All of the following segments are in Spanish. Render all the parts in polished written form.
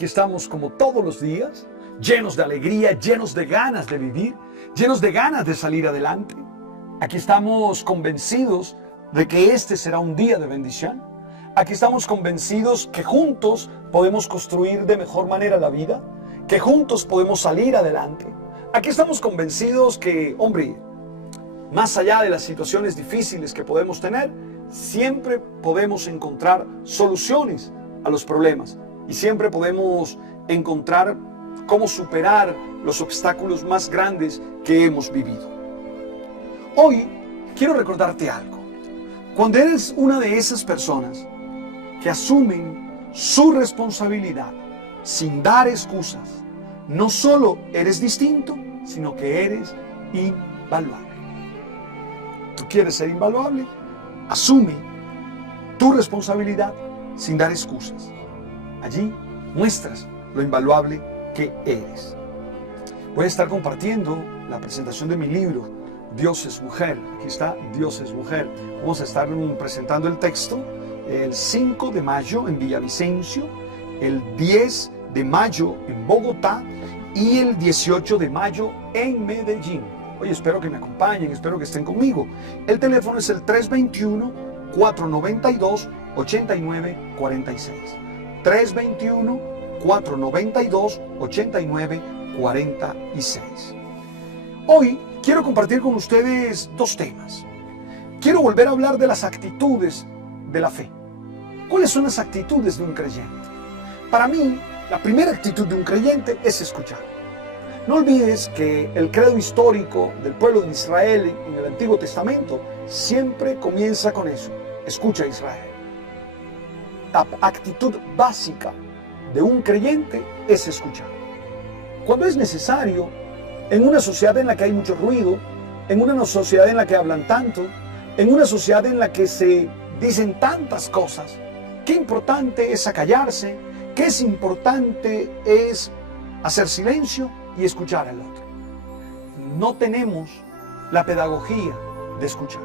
Aquí estamos como todos los días, llenos de alegría, llenos de ganas de vivir, llenos de ganas de salir adelante. Aquí estamos convencidos de que este será un día de bendición. Aquí estamos convencidos que juntos podemos construir de mejor manera la vida, que juntos podemos salir adelante. Aquí estamos convencidos que, hombre, más allá de las situaciones difíciles que podemos tener, siempre podemos encontrar soluciones a los problemas y siempre podemos encontrar cómo superar los obstáculos más grandes que hemos vivido. Hoy quiero recordarte algo. Cuando eres una de esas personas que asumen su responsabilidad sin dar excusas, no solo eres distinto, sino que eres invaluable. ¿Tú quieres ser invaluable? Asume tu responsabilidad sin dar excusas. Allí muestras lo invaluable que eres. Voy a estar compartiendo la presentación de mi libro, Dios es Mujer. Aquí está, Dios es Mujer. Vamos a estar presentando el texto el 5 de mayo en Villavicencio, el 10 de mayo en Bogotá y el 18 de mayo en Medellín. Oye, espero que me acompañen, espero que estén conmigo. El teléfono es el 321-492-8946. 321-492-8946. Hoy quiero compartir con ustedes dos temas. Quiero volver a hablar de las actitudes de la fe. ¿Cuáles son las actitudes de un creyente? Para mí, la primera actitud de un creyente es escuchar. No olvides que el credo histórico del pueblo de Israel en el Antiguo Testamento siempre comienza con eso. Escucha, Israel. La actitud básica de un creyente es escuchar. Cuando es necesario, en una sociedad en la que hay mucho ruido, en una sociedad en la que hablan tanto, en una sociedad en la que se dicen tantas cosas, qué importante es acallarse, qué es importante es hacer silencio y escuchar al otro. No tenemos la pedagogía de escuchar.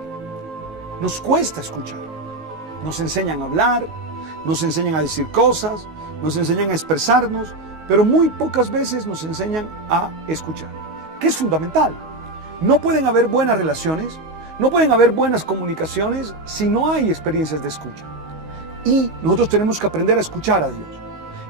Nos cuesta escuchar. Nos enseñan a hablar, nos enseñan a decir cosas, nos enseñan a expresarnos, pero muy pocas veces nos enseñan a escuchar, que es fundamental. No pueden haber buenas relaciones, no pueden haber buenas comunicaciones si no hay experiencias de escucha. Y nosotros tenemos que aprender a escuchar a Dios.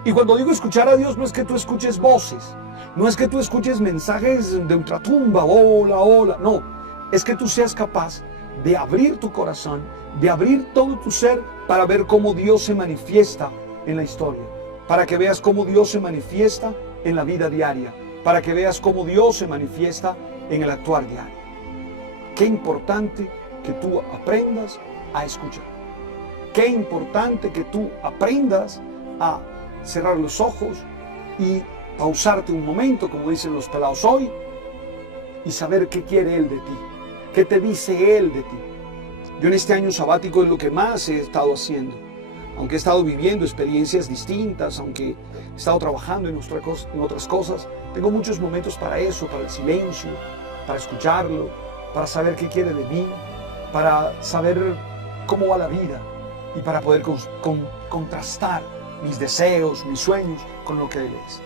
Y cuando digo escuchar a Dios, no es que tú escuches voces, no es que tú escuches mensajes de ultratumba, hola, hola, no. Es que tú seas capaz de abrir tu corazón, de abrir todo tu ser para ver cómo Dios se manifiesta en la historia, para que veas cómo Dios se manifiesta en la vida diaria, para que veas cómo Dios se manifiesta en el actuar diario. Qué importante que tú aprendas a escuchar. Qué importante que tú aprendas a cerrar los ojos y pausarte un momento, como dicen los pelados hoy, y saber qué quiere Él de ti, qué te dice Él de ti. Yo en este año sabático es lo que más he estado haciendo. Aunque he estado viviendo experiencias distintas, aunque he estado trabajando en otras cosas, tengo muchos momentos para eso, para el silencio, para escucharlo, para saber qué quiere de mí, para saber cómo va la vida y para poder contrastar mis deseos, mis sueños con lo que Él es.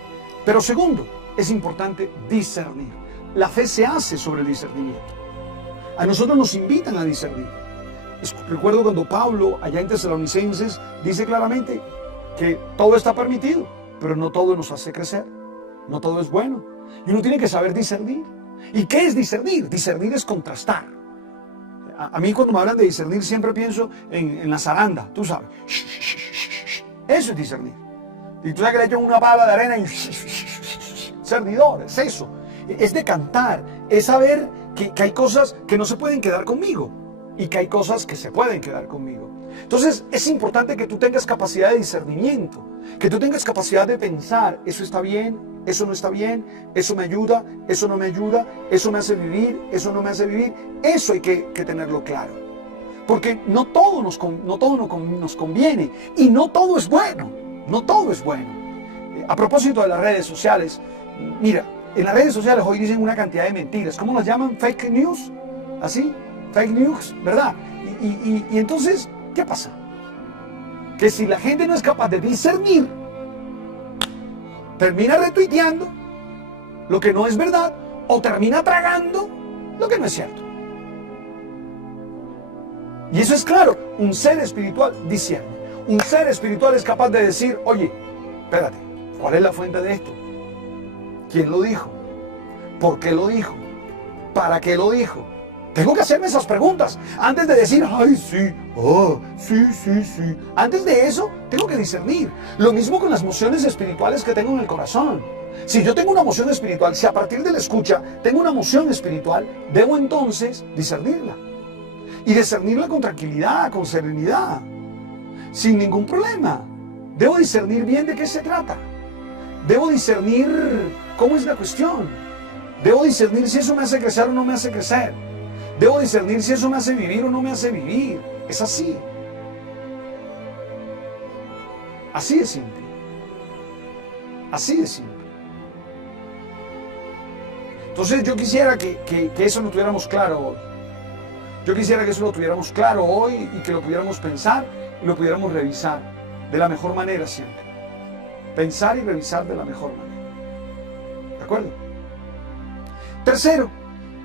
Pero segundo, es importante discernir. La fe se hace sobre el discernimiento. A nosotros nos invitan a discernir. Recuerdo cuando Pablo, allá en Tesalonicenses, dice claramente que todo está permitido, pero no todo nos hace crecer, no todo es bueno. Y uno tiene que saber discernir. ¿Y qué es discernir? Discernir es contrastar. A mí cuando me hablan de discernir siempre pienso en la zaranda, tú sabes. Eso es discernir. Y tú sabes que le echan una pala de arena y cernidor, es eso. Es decantar, es saber que hay cosas que no se pueden quedar conmigo y que hay cosas que se pueden quedar conmigo. Entonces es importante que tú tengas capacidad de discernimiento, que tú tengas capacidad de pensar, eso está bien, eso no está bien, eso me ayuda, eso no me ayuda, eso me hace vivir, eso no me hace vivir. Eso hay que tenerlo claro. Porque no todo nos conviene y no todo es bueno, no todo es bueno. A propósito de las redes sociales, mira, en las redes sociales hoy dicen una cantidad de mentiras. ¿Cómo las llaman? Fake news, ¿así? Fake news, ¿verdad? Y entonces, ¿qué pasa? Que si la gente no es capaz de discernir, termina retuiteando lo que no es verdad o termina tragando lo que no es cierto. Y eso es claro, un ser espiritual discierne. Un ser espiritual es capaz de decir, oye, espérate, ¿cuál es la fuente de esto? ¿Quién lo dijo? ¿Por qué lo dijo? ¿Para qué lo dijo? Tengo que hacerme esas preguntas antes de decir, ay, sí, oh, sí, sí, sí. Antes de eso, tengo que discernir. Lo mismo con las emociones espirituales que tengo en el corazón. Si yo tengo una emoción espiritual, si a partir de la escucha tengo una emoción espiritual, debo entonces discernirla. Y discernirla con tranquilidad, con serenidad, sin ningún problema. Debo discernir bien de qué se trata. Debo discernir cómo es la cuestión. Debo discernir si eso me hace crecer o no me hace crecer. Debo discernir si eso me hace vivir o no me hace vivir. Es así. Así de simple. Así de simple. Entonces yo quisiera que eso lo tuviéramos claro hoy. Yo quisiera que eso lo tuviéramos claro hoy y que lo pudiéramos pensar y lo pudiéramos revisar de la mejor manera siempre. Pensar y revisar de la mejor manera. ¿De acuerdo? Tercero,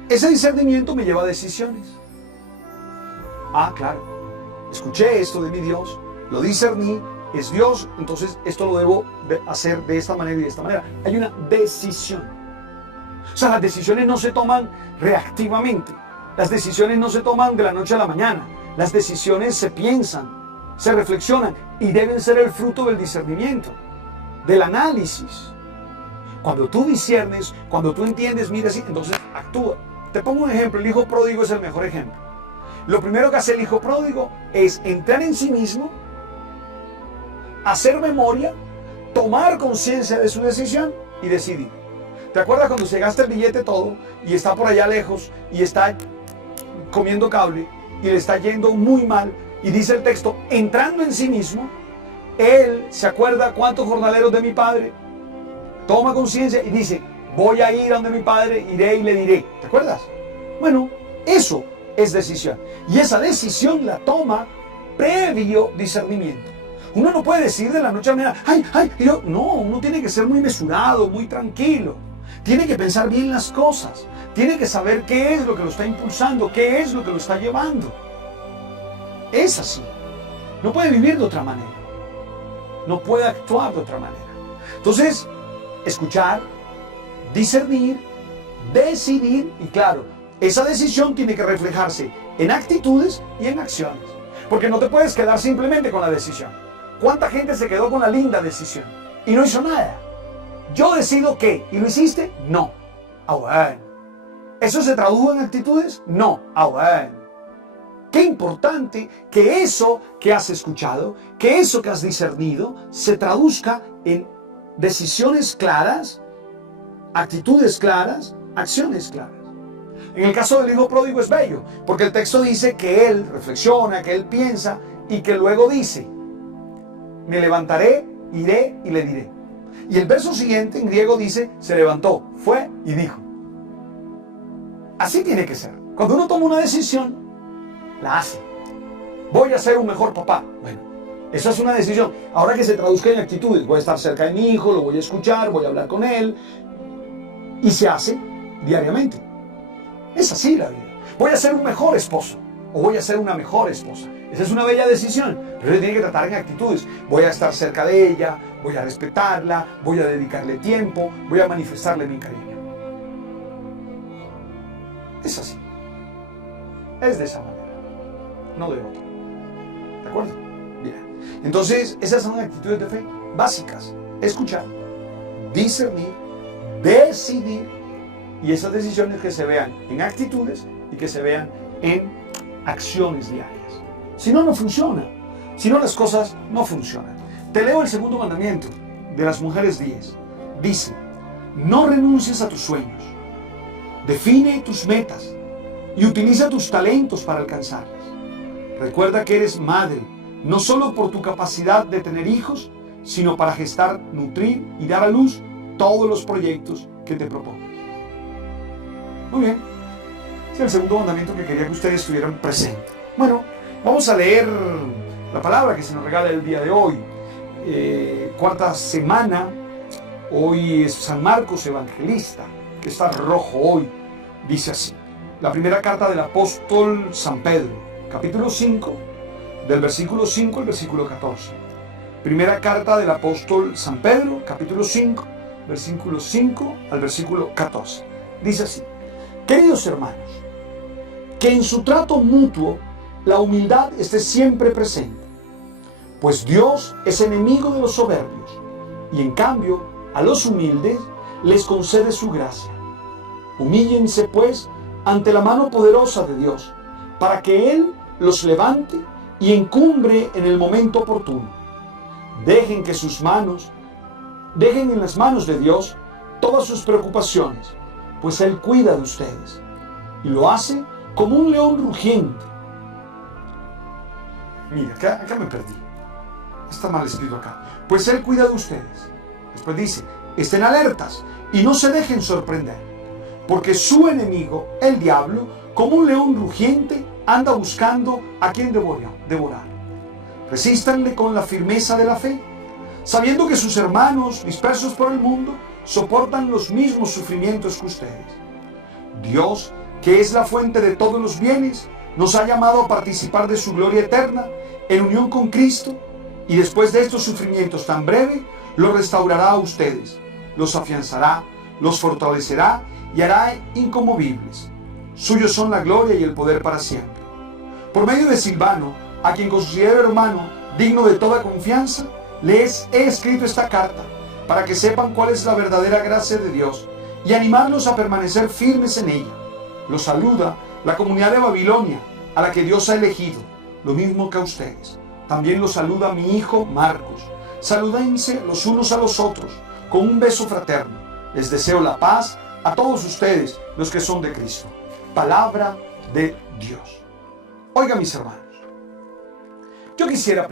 ese discernimiento me lleva a decisiones. Ah, claro. Escuché esto de mi Dios, lo discerní, es Dios, entonces esto lo debo hacer de esta manera y de esta manera. Hay una decisión. O sea, las decisiones no se toman reactivamente. Las decisiones no se toman de la noche a la mañana. Las decisiones se piensan, se reflexionan y deben ser el fruto del discernimiento, del análisis. Cuando tú discernes, cuando tú entiendes, mira así, entonces actúa. Te pongo un ejemplo, el hijo pródigo es el mejor ejemplo. Lo primero que hace el hijo pródigo es entrar en sí mismo, hacer memoria, tomar conciencia de su decisión y decidir. ¿Te acuerdas cuando se gasta el billete todo y está por allá lejos y está comiendo cable y le está yendo muy mal y dice el texto, entrando en sí mismo, él se acuerda cuántos jornaleros de mi padre, toma conciencia y dice, voy a ir a donde mi padre, iré y le diré. ¿Te acuerdas? Bueno, eso es decisión. Y esa decisión la toma previo discernimiento. Uno no puede decir de la noche a la mañana, no, uno tiene que ser muy mesurado, muy tranquilo. Tiene que pensar bien las cosas. Tiene que saber qué es lo que lo está impulsando, qué es lo que lo está llevando. Es así. No puede vivir de otra manera. No puede actuar de otra manera. Entonces, escuchar, discernir, decidir y claro, esa decisión tiene que reflejarse en actitudes y en acciones. Porque no te puedes quedar simplemente con la decisión. ¿Cuánta gente se quedó con la linda decisión y no hizo nada? Yo decido qué. ¿Y lo hiciste? No. Ah, bueno. ¿Eso se tradujo en actitudes? No. Ah, bueno. Qué importante que eso que has escuchado, que eso que has discernido, se traduzca en decisiones claras, actitudes claras, acciones claras. En el caso del hijo pródigo es bello, porque el texto dice que él reflexiona, que él piensa y que luego dice, me levantaré, iré y le diré. Y el verso siguiente en griego dice, se levantó, fue y dijo. Así tiene que ser. Cuando uno toma una decisión, la hace. Voy a ser un mejor papá. Bueno, eso es una decisión. Ahora que se traduzca en actitudes, voy a estar cerca de mi hijo, lo voy a escuchar, voy a hablar con él. Y se hace diariamente. Es así la vida. Voy a ser un mejor esposo o voy a ser una mejor esposa. Esa es una bella decisión, pero se tiene que tratar en actitudes. Voy a estar cerca de ella, voy a respetarla, voy a dedicarle tiempo, voy a manifestarle mi cariño. Es así. Es de esa manera, no de otra. ¿De acuerdo? Bien. Entonces, esas son actitudes de fe básicas. Escuchar, discernir, decidir y esas decisiones que se vean en actitudes y que se vean en acciones diarias. Si no, no funciona. Si no, las cosas no funcionan. Te leo el segundo mandamiento de las mujeres 10. Dice, no renuncies a tus sueños. Define tus metas y utiliza tus talentos para alcanzarlas. Recuerda que eres madre, no solo por tu capacidad de tener hijos, sino para gestar, nutrir y dar a luz todos los proyectos que te propongas. Muy bien. Ese es el segundo mandamiento que quería que ustedes estuvieran presentes. Bueno, vamos a leer la palabra que se nos regala el día de hoy. Cuarta semana Hoy es San Marcos Evangelista, que está rojo hoy. Dice así, la primera carta del apóstol San Pedro, capítulo 5, del versículo 5 al versículo 14. Primera carta del apóstol San Pedro, capítulo 5, versículo 5 al versículo 14. Dice así, queridos hermanos, que en su trato mutuo la humildad esté siempre presente, pues Dios es enemigo de los soberbios y en cambio a los humildes les concede su gracia. Humíllense pues ante la mano poderosa de Dios, para que Él los levante y encumbre en el momento oportuno. Dejen en las manos de Dios todas sus preocupaciones, pues Él cuida de ustedes y lo hace como un león rugiente. Mira, acá me perdí. Está mal escrito acá. Pues Él cuida de ustedes. Después dice, estén alertas y no se dejen sorprender, porque su enemigo, el diablo, como un león rugiente, anda buscando a quien devorar. Resístanle con la firmeza de la fe, sabiendo que sus hermanos dispersos por el mundo soportan los mismos sufrimientos que ustedes. Dios, que es la fuente de todos los bienes, nos ha llamado a participar de su gloria eterna en unión con Cristo, y después de estos sufrimientos tan breves, los restaurará a ustedes, los afianzará, los fortalecerá y hará inconmovibles. Suyos son la gloria y el poder para siempre. Por medio de Silvano, a quien considero hermano, digno de toda confianza, les he escrito esta carta, para que sepan cuál es la verdadera gracia de Dios y animarlos a permanecer firmes en ella. Los saluda la comunidad de Babilonia, a la que Dios ha elegido, lo mismo que a ustedes. También los saluda mi hijo Marcos. Salúdense los unos a los otros con un beso fraterno. Les deseo la paz a todos ustedes, los que son de Cristo. Palabra de Dios. Oiga, mis hermanos, yo quisiera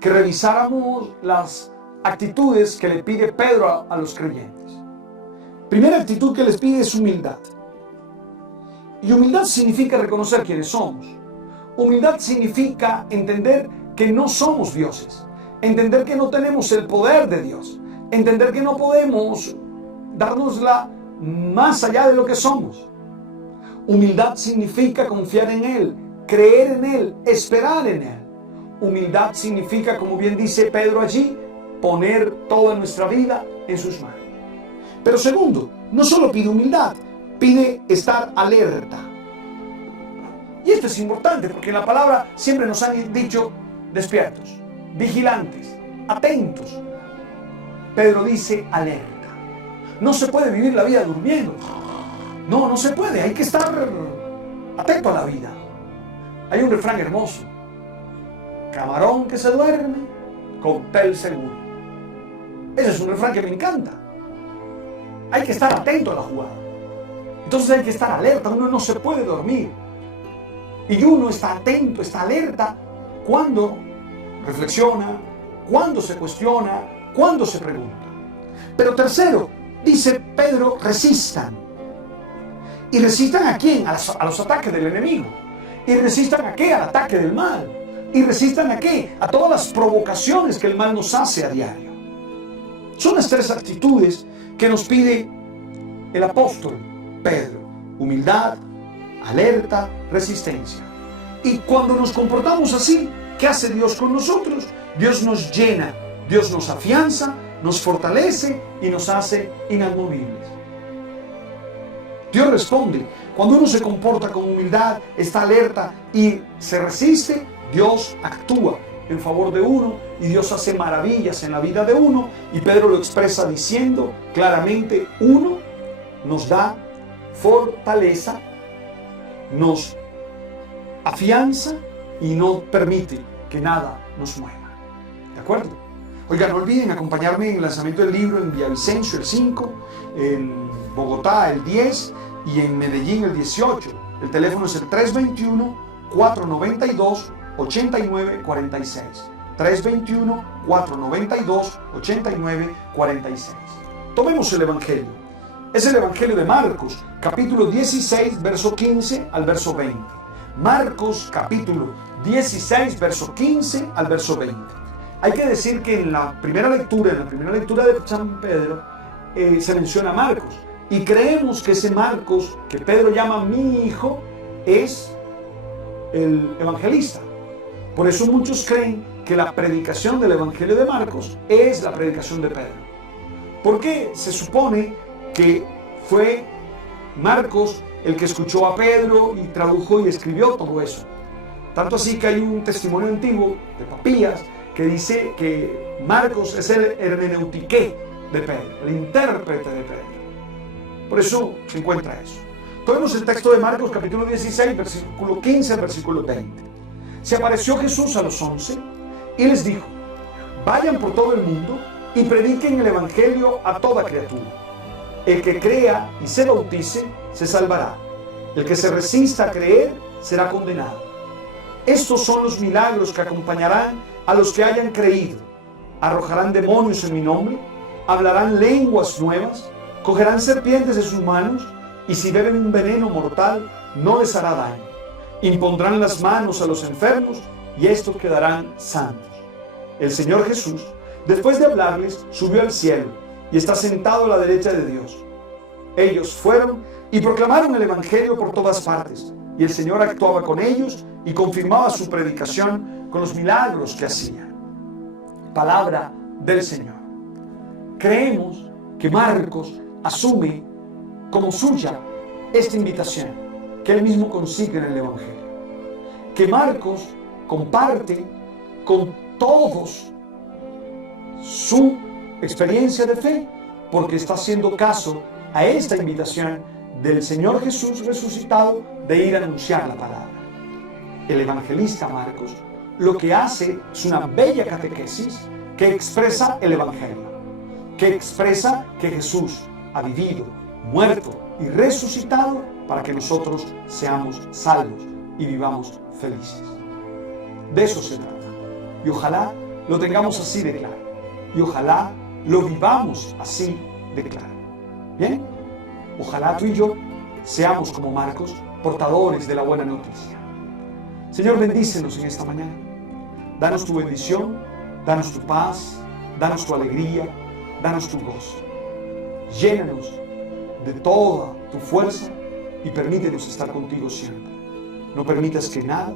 que revisáramos las actitudes que le pide Pedro a los creyentes. Primera actitud que les pide es humildad. Y humildad significa reconocer quiénes somos. Humildad significa entender que no somos dioses, entender que no tenemos el poder de Dios, entender que no podemos dárnosla más allá de lo que somos. Humildad significa confiar en Él, creer en Él, esperar en Él. Humildad significa, como bien dice Pedro allí, poner toda nuestra vida en sus manos. Pero segundo, no solo pide humildad, pide estar alerta. Y esto es importante porque en la palabra siempre nos han dicho despiertos, vigilantes, atentos. Pedro dice alerta. No se puede vivir la vida durmiendo. No se puede. Hay que estar atento a la vida. Hay un refrán hermoso. Camarón que se duerme, cóctel seguro. Ese es un refrán que me encanta. Hay que estar atento a la jugada. Entonces hay que estar alerta. Uno no se puede dormir. Y uno está atento, está alerta cuando reflexiona, cuando se cuestiona, cuando se pregunta. Pero tercero, dice Pedro, resistan. ¿Y resistan a quién? A los ataques del enemigo. ¿Y resistan a qué? Al ataque del mal. ¿Y resistan a qué? A todas las provocaciones que el mal nos hace a diario. Son las tres actitudes que nos pide el apóstol Pedro. Humildad, alerta, resistencia. Y cuando nos comportamos así, ¿qué hace Dios con nosotros? Dios nos llena, Dios nos afianza, nos fortalece y nos hace inamovibles. Dios responde. Cuando uno se comporta con humildad, está alerta y se resiste, Dios actúa en favor de uno y Dios hace maravillas en la vida de uno. Y Pedro lo expresa diciendo claramente, uno nos da fortaleza, nos afianza y no permite que nada nos mueva. ¿De acuerdo? Oigan, no olviden acompañarme en el lanzamiento del libro en Villavicencio el 5, en Bogotá el 10 y en Medellín el 18. El teléfono es el 321-492-8946. 321-492-8946. Tomemos el Evangelio. Es el Evangelio de Marcos, capítulo 16, verso 15 al verso 20. Marcos, capítulo 16, verso 15 al verso 20. Hay que decir que en la primera lectura de San Pedro, se menciona a Marcos. Y creemos que ese Marcos, que Pedro llama mi hijo, es el evangelista. Por eso muchos creen que la predicación del Evangelio de Marcos es la predicación de Pedro. Porque se supone que fue Marcos el que escuchó a Pedro y tradujo y escribió todo eso. Tanto así que hay un testimonio antiguo de Papías que dice que Marcos es el hermeneutiqué de Pedro, el intérprete de Pedro. Por eso se encuentra eso. Tomemos el texto de Marcos capítulo 16, versículo 15 al versículo 20. Se apareció Jesús a los 11 y les dijo: vayan por todo el mundo y prediquen el evangelio a toda criatura. El que crea y se bautice se salvará. El que se resista a creer será condenado. Estos son los milagros que acompañarán a los que hayan creído. Arrojarán demonios en mi nombre, hablarán lenguas nuevas, cogerán serpientes en sus manos, y si beben un veneno mortal no les hará daño. Impondrán las manos a los enfermos y estos quedarán sanos. El Señor Jesús, después de hablarles, subió al cielo y está sentado a la derecha de Dios. Ellos fueron y proclamaron el evangelio por todas partes, y el Señor actuaba con ellos y confirmaba su predicación con los milagros que hacía. Palabra del Señor. Creemos que Marcos asume como suya esta invitación que él mismo consigue en el evangelio. Que Marcos comparte con todos su experiencia de fe, porque está haciendo caso a esta invitación del Señor Jesús resucitado de ir a anunciar la palabra. El evangelista Marcos lo que hace es una bella catequesis que expresa el evangelio, que expresa que Jesús ha vivido, muerto y resucitado para que nosotros seamos salvos y vivamos felices. De eso se trata. Y ojalá lo tengamos así de claro. Y ojalá lo vivamos así de claro. ¿Bien? Ojalá tú y yo seamos como Marcos, portadores de la buena noticia. Señor, bendícenos en esta mañana. Danos tu bendición, danos tu paz, danos tu alegría, danos tu gozo. Llénanos de toda tu fuerza y permítenos estar contigo siempre. No permitas que nada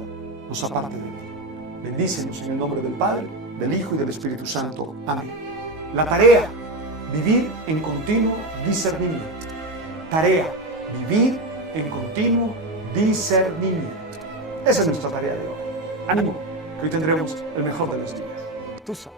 nos aparte de ti. Bendícenos en el nombre del Padre, del Hijo y del Espíritu Santo. Amén. La tarea, vivir en continuo discernimiento. Tarea, vivir en continuo discernimiento. Esa es nuestra tarea de hoy. Ánimo, que hoy tendremos el mejor de los días. Tú sabes.